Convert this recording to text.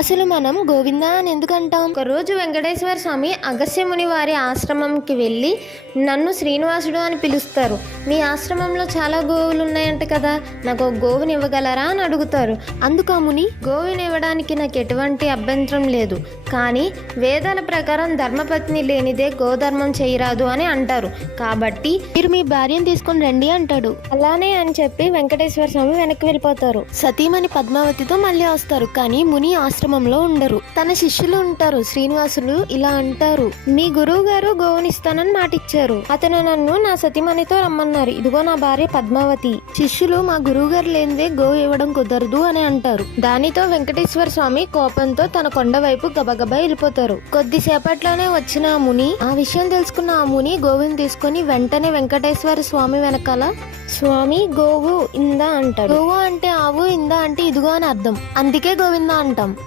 అసలు మనం గోవింద అని ఎందుకు అంటాం? ఒకరోజు వెంకటేశ్వర స్వామి అగస్త్యముని వారి ఆశ్రమంకి వెళ్ళి నన్ను శ్రీనివాసుడు అని పిలుస్తారు. మీ ఆశ్రమంలో చాలా గోవులు ఉన్నాయంట కదా, నాకు ఒక గోవుని ఇవ్వగలరా అని అడుగుతారు. అందుకు ఆ ముని, గోవుని ఇవ్వడానికి నాకు ఎటువంటి అభ్యంతరం లేదు, కానీ వేదాల ప్రకారం ధర్మపత్ని లేనిదే గోధర్మం చేయరాదు అని అంటారు. కాబట్టి మీరు మీ భార్యను తీసుకొని రండి అంటాడు. అలానే అని చెప్పి వెంకటేశ్వర స్వామి వెనక్కి వెళ్ళిపోతారు. సతీమణి పద్మావతితో మళ్ళీ వస్తారు. కానీ ముని ఆశ్రమంలో ఉండరు. తన శిష్యులు ఉంటారు. శ్రీనివాసులు ఇలా అంటారు, మీ గురువు గారు గోవునిస్తానని మాటిచ్చారు. అతను నన్ను నా సతీమణితో రమ్మన్నారు. ఇదిగో నా భార్య పద్మావతి. శిష్యులు మా గురువు గారు లేనిదే గోవు ఇవ్వడం కుదరదు అని అంటారు. దానితో వెంకటేశ్వర స్వామి కోపంతో తన కొండ వైపు గబగబా వెళ్ళిపోతారు. కొద్దిసేపట్లోనే వచ్చిన ఆ ముని, ఆ విషయం తెలుసుకున్న ఆ ముని గోవుని తీసుకొని వెంటనే వెంకటేశ్వర స్వామి వెనకాల, స్వామి గోవు ఇందా అంటాడు. గోవు అంటే ఆవు, ఇందా అంటే ఇదిగో అని అర్థం. అందుకే గోవింద అంటాం.